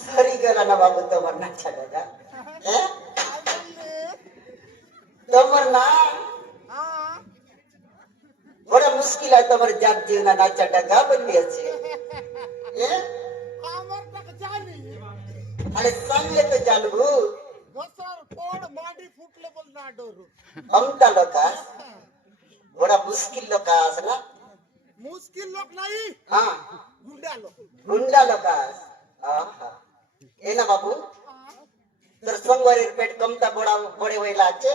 सरी गेला ना बाबू तमर नाचा दादा तमर ना बड़ा मुश्किल है तमर जात जीवना नाचा डगा बनली আছে আমার টাকা জানি अरे सांगले तो जालबू বছর পড় মাটি ফুটলে বল না ডরু अंगटा लोकास बड़ा मुश्किल लोकास ना মুশকিল লোক নাই हां গুন্ডা লোক गुंडा लोकास आहा ए ना बाबू तर संगवारीर पेट कमता बडा बडे वयला আছে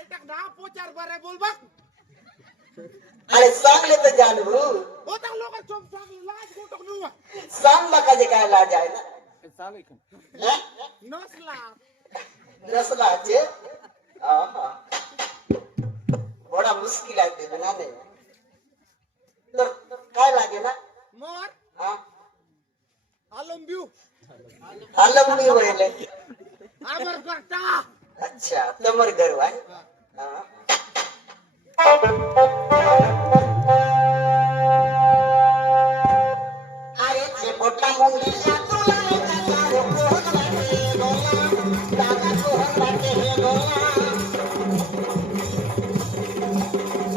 এটা না প্রচার বারে বলবা अरे सांगले तो जालबू ওটা লোক চোখ চাগলি লাজ গোটক নুয়া सांग बका जे काय लाज आहे ना নসলা रसला আছে आहा बडा मुश्किल आहे ते बनाने तर काय लागे ना মোর हां আলম বিউ आलम मी वयले আমার ঘরটা अच्छा तमर घर आहे हां अरे जे पोटा मुंगीला तुला काका कोण वाटे गोला काका कोण वाटे हे गोला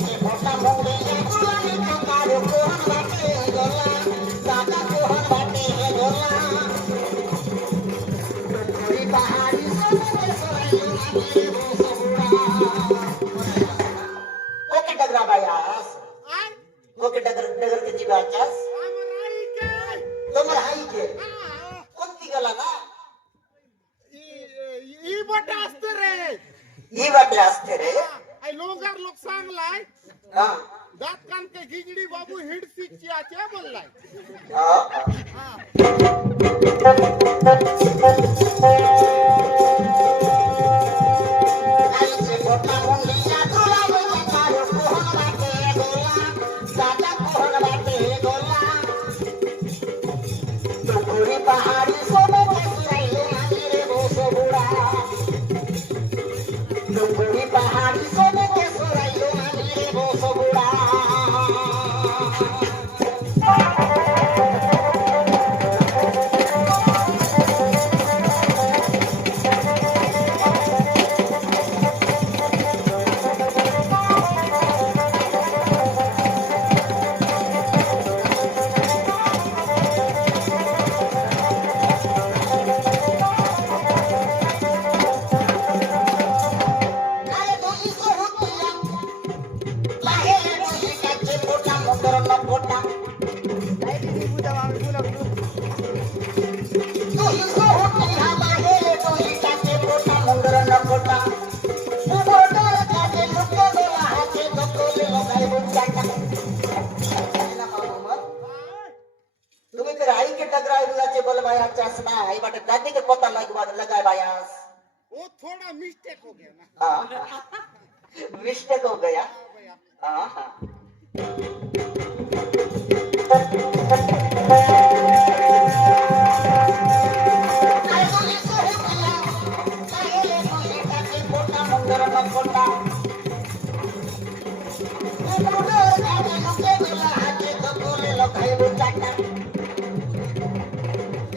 जे पोटा मुंगीला तुला काका कोण वाटे गोला काका कोण वाटे हे गोला कोई पहाड़ी सोने सोई आगे वो सबुड़ा ओके डगरा बायास আই ओके डगर के जीवाचास আমার আইকে तुम्हारा हाई के कोणती गला ना ই বটে আসতে রে ही वाटे असते रे আই লোগার লোক সাংলাই हां দাঁত কানকে গিগড়ি বাবু হিড শিখছি আছে বললাই हां হ্যাঁ आई से पोटा मुंगीला तुला काका कोण वाटे गोला काका कोण वाटे गोला तुकुरी पहाड़ी सोने कसराई आगे रे वो सबुड़ा तुकुरी पहाड़ी सोने कसराई आगे रे वो सबुड़ा अरे दोही सोहतिया लाहे दोही काचे पोटा मोटर न पोटा दोही सोहतिया लाहे दोही काचे पोटा मोटर न पोटा मोटर काचे लुको दोला हाचे दोकोले लगाय बुचाटा ना मामत तुम्ही तर आई के टकराय बुलाचे बोल बाया चसना आई बाटे दादी के पता लगाय बायास वो थोड़ा मिस्टेक हो गया ना हाँ मिस्टेक हो गया हाँ हाँ अरे दोही सोहतिया लाहे दोही काचे पोटा मोटर न पोटा मोटर काचे लुको दोला हाचे दोकोले लगाय बुचाटा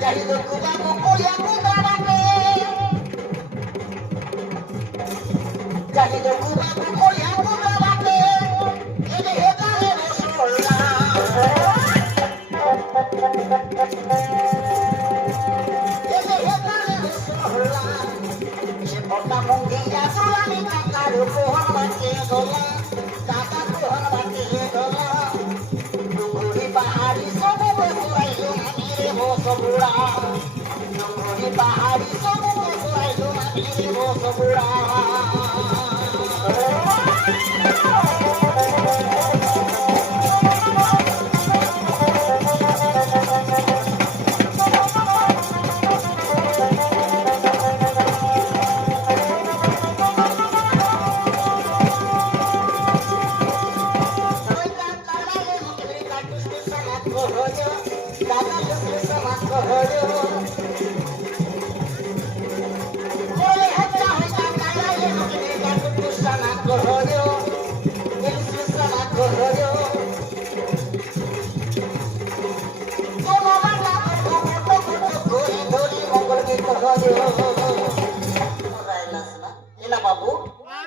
कहीं तो कुदा को कोया कुदा बाटे कहीं तो कुदा को कोया कुदा बाटे ये हेता है रसोला ये हेता है रसोला ये पोटा मुंगीला तुला नी काका को हन बाटे गोला काका को हन बाटे गोला डुंगरी पहाड़ी सोने बसुराई लो रे वो सबुड़ा डुंगरी पहाड़ी सोने बसुराई लो रे वो सबुड़ा बाबू हाँ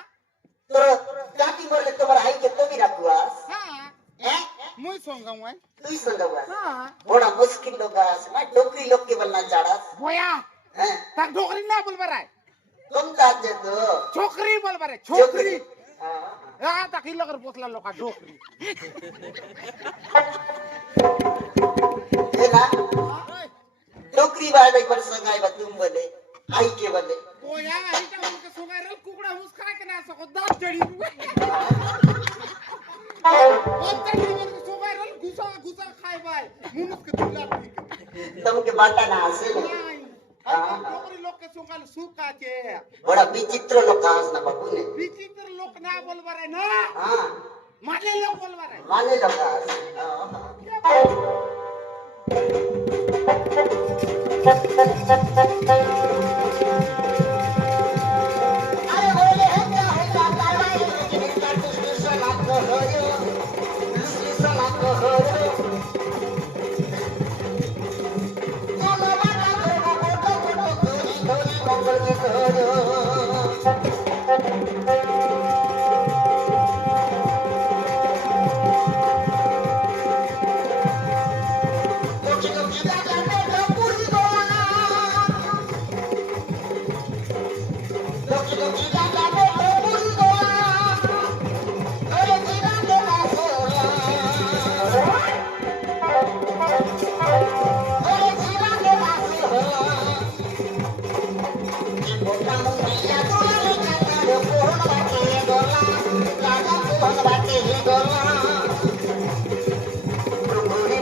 तर जाती बोले तुम्हारा आई के तो भी रखुआस हाँ हैं मुई सोंगा मैं तू ही संगवा हाँ बड़ा मुश्किल लोग आस ना डोकरी लोग के बोलना चाड़ास बोया हैं तक डोकरी ना बोल बरा है तुम ताजे तो छोकरी बोल बरा है छोकरी हां हाँ तक ही लगर पोतला लोका डोकरी है ना डोकरी वाले पर संगाई बा तुम बोले आई के बोले बोया आई का उनके सोंगा रल कुकड़ा मुस्करा के ना सको दांत जड़ी ओते के उनके सोंगा रल घुसा घुसा खाए भाई मुनुस के दुला तुम के बाटा ना हसे ने नहीं हाँ डोकरी लोग के सोंगा सुका के बड़ा विचित्र लोग आस ना बाबू ने विचित्र लोग ना बोल बरा है ना हां माने लोग बोल बरा है माने लोग आस हां अरे बोले है क्या काला ये का तुझसे ना को हो यो तुझसे ना को हो यो चलो बाबा धोनी मंगल में हो यो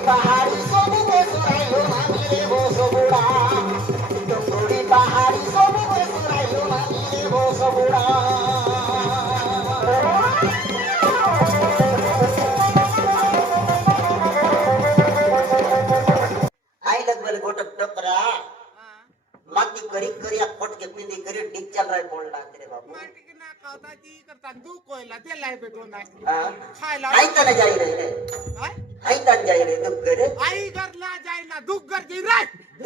पहाड़ी सब बेसुराइलो मांगले वो सबुड़ा टुकुड़ी पहाड़ी सब बेसुराइलो मांगले वो सबुड़ा आई लगभग गोटक टोकरा माती करी करिया फोट के पिंदी करी डिक चल रहा बोल रहा तेरे बाबू माटी के ना खाता जी करता दू कोयला ते लाई बेटो ना हां खायला आई त जाई रे हाय आई त जाई रे दुख करे आई घर ला जाय ना दुख घर जी रे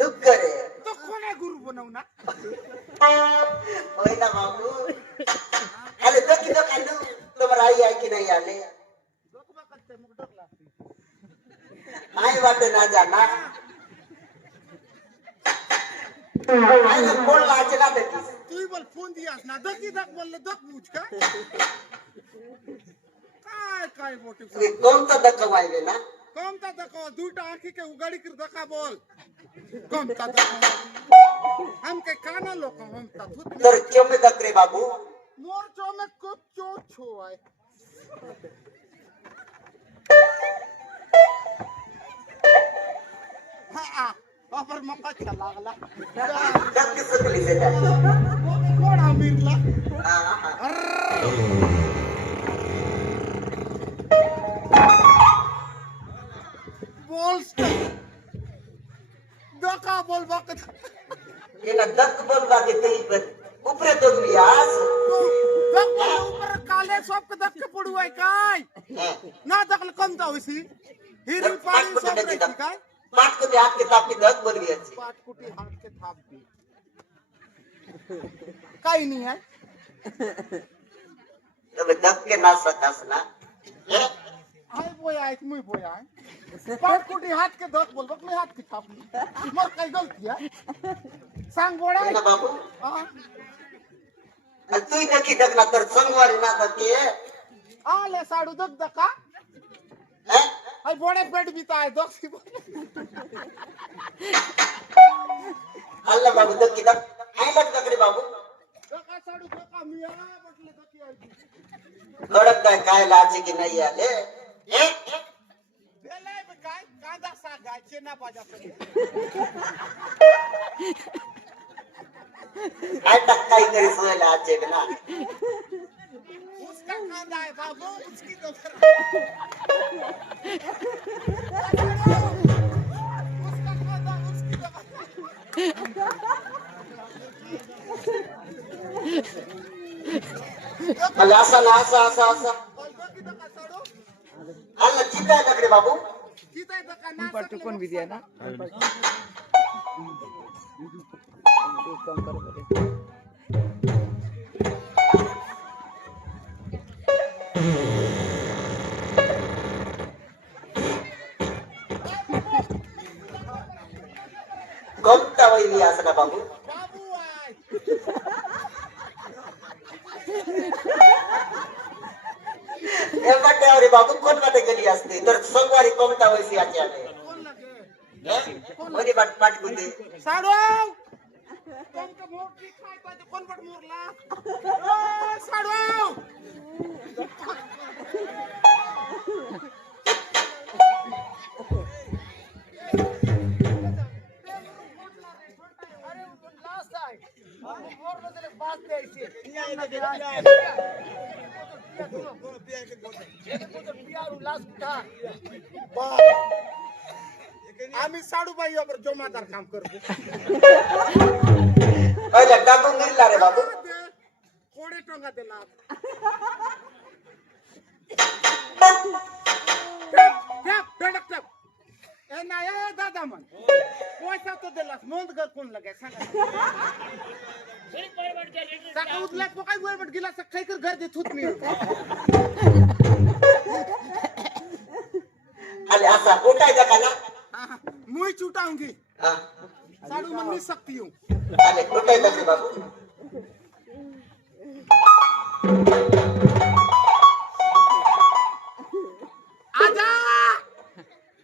दुख करे तो कोने गुरु बनव ना ओए ना बाबू अरे देखी तो कांदू तुम्हारा आई कि नहीं आले दुख बा करते मुक डकला आई बाटे ना जाना आई बोल लाचना देखी तू ही बोल फोन दियास ना दकी दक बोलले दक पूछ का काय मोटिव ये कौन सा दकवाइले ना कम ता दको दूटा आंखी के उगाड़ी कर दका बोल कम ता दको हम के काना लोक हम ता थुत तर क्यों में दक रे बाबू मोर चो में कुछ चो छो आए हां पर मक्का चला गला दक के सुतली से जा कोड़ा मिरला हां बोल दका बोल वक्त ये ना दक बोल बाके तेरी पर ऊपर तो बियास तो दक बोल ऊपर काले सब के दक के पड़ू है काय ना दकल कम ता होसी हिरी पानी सब रे काय पाट को हाथ के ताप की दक बोल गई अच्छी पाट कुटी हाथ के थाप दी काई नहीं है तब दक के ना सकास ना हाय बोया है मुई बोया है पाट कुटी हाथ के दक बोल बक हाथ के थाप दी मोर कई गलती है सांग बोड़ा ना बाबू हां तू ही दकी दक ना तर संगवारी ना दके आ ले साडू दक दका हैं हाय बोड़े पेट बीता है दक सी अल्लाह बाबू दकी दक आई लग दक रे बाबू दका साडू दका मिया बटले दकी आई कडक काय काय लाचे की नाही आले हे? बेलाय बे काय कांदा सागायचे ना पाजाचे काय टाकाई तरी सोय लाचे ना उसका कांदा है बाबू उसकी तो उसका कांदा उसकी तो मला असा ना असा बोलतो की तो का साडू अल्ला चिता आहे तकडे बाबू जिथे तो का ना पाटू कोण विधी आहे ना कोणता वैली असं का बाबू बाबू आहे हे वाट्यावर बाबू कोण वाटे गेली असते तर सोमवारी कोणता वैसी आचे आले कोण लगे कोणी पाठ कुठे साडू कोणतं मोठी खाय पाहिजे कोण बट मोरला साडू अरे लास्ट आहे मोर बदले बात द्यायची आम्ही साडूबाई यावर जमादार काम करतो पहिले टाकून दिला रे बाबू कोडे टोंगा दिला ए नाही ए दादा मन पैसा तो दिलास नोंद कर कोण लगे सांगा उचला तो काय वरबट गेला सकाळी कर घर देत होत मी अरे असा उठायचा का ना मुई चुटाऊंगी हा. साडू मन नहीं सकती हूँ अरे उठायचा रे बाबू आजा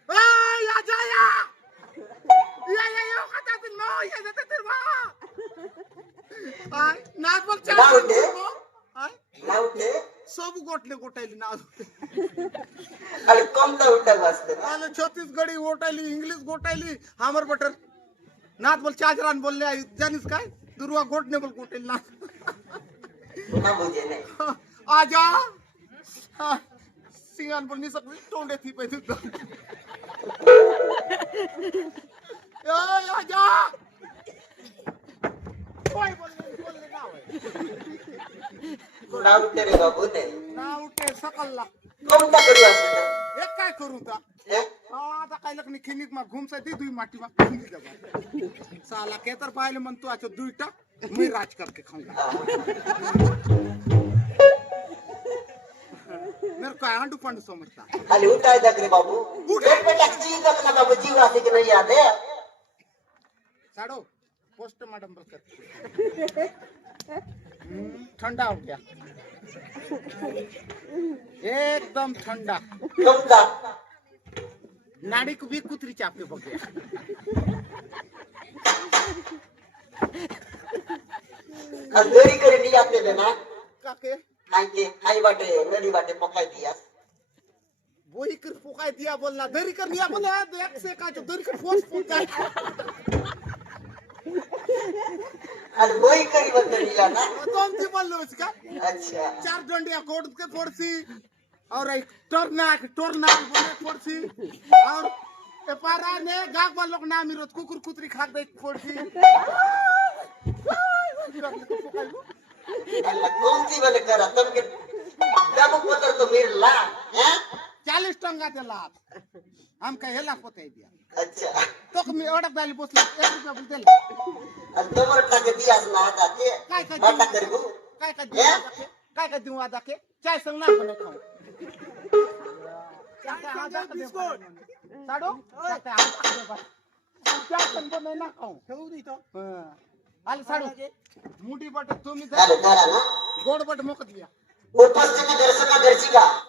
ओय आजा या खाता तुम नो या जाते तेरे मां आय नाच बोल चल नाव दे. आय नाव ते सब गोटले गोटायली नाच अरे कोणता उठा वाजते आले छत्तीसगढ़ी गोटायली इंग्लिश गोटायली हमर बटर नाच बोल चाजरान बोलले आई जानिस काय दुर्वा गोटने बोल गोटेल ना ना बुझे नाही आजा सिंगान बोल नहीं सकती टोंडे थी पे तू ए आजा कोई बोलले ना होय नाव ते रे बाबू ते ना उठे सकल्ला कोणता करू असते एक काय करू ता हे आता काय लखनी खिनिक मा घुमसा दी दुई माटी मा खिनी दबा साला केतर पाहिले मन तू आचो दुईटा मैं राज करके खाऊंगा मेरे को आंडू पंडू समझता अरे उठायचा रे बाबू एक बेटा चीज अपना बाबू जीव आते की नहीं आते साडो पोस्टमार्टम पर कर ठंडा हो गया एकदम ठंडा कोणता नाड़ी को भी कुतरी चापके पक गया घरी करे नहीं आते ना काके आके आई बाटे नदी बाटे पकाई दिया वही कर फुकाई दिया बोलना दरी कर लिया बोले देख से का जो दरी कर फोर्स जाए अरे वही करी बंद दिला ना कौन सी बोल लो उसका अच्छा 4 डंडिया कोड के फोर्सी और एक टोरनाक बोले फोर्सी और ए पारा ने गाग वालों को नाम इरोत कुकुर कुतरी खाक दे फोर्सी अल्लाह कौन सी वाले करा तुम के जब पतर तो मेरे ला हैं 40 टंगा दे लात हम कहेला पोते दिया अच्छा तो मी ओडक दाली पोसला 1 रुपया बोल देला आणि तो बरं टाके दिया ना जाते काय काय बाटा कर गो काय काय देऊ आदा के चाय संग ना बने खाऊ बिस्कुट साडो काय चाय संग बने ना खाऊ ठेवू दी तो आले साडो मुठी बट तुम्ही अरे करा ना गोड बट मोक दिया उपस्थित दर्शका दर्शिका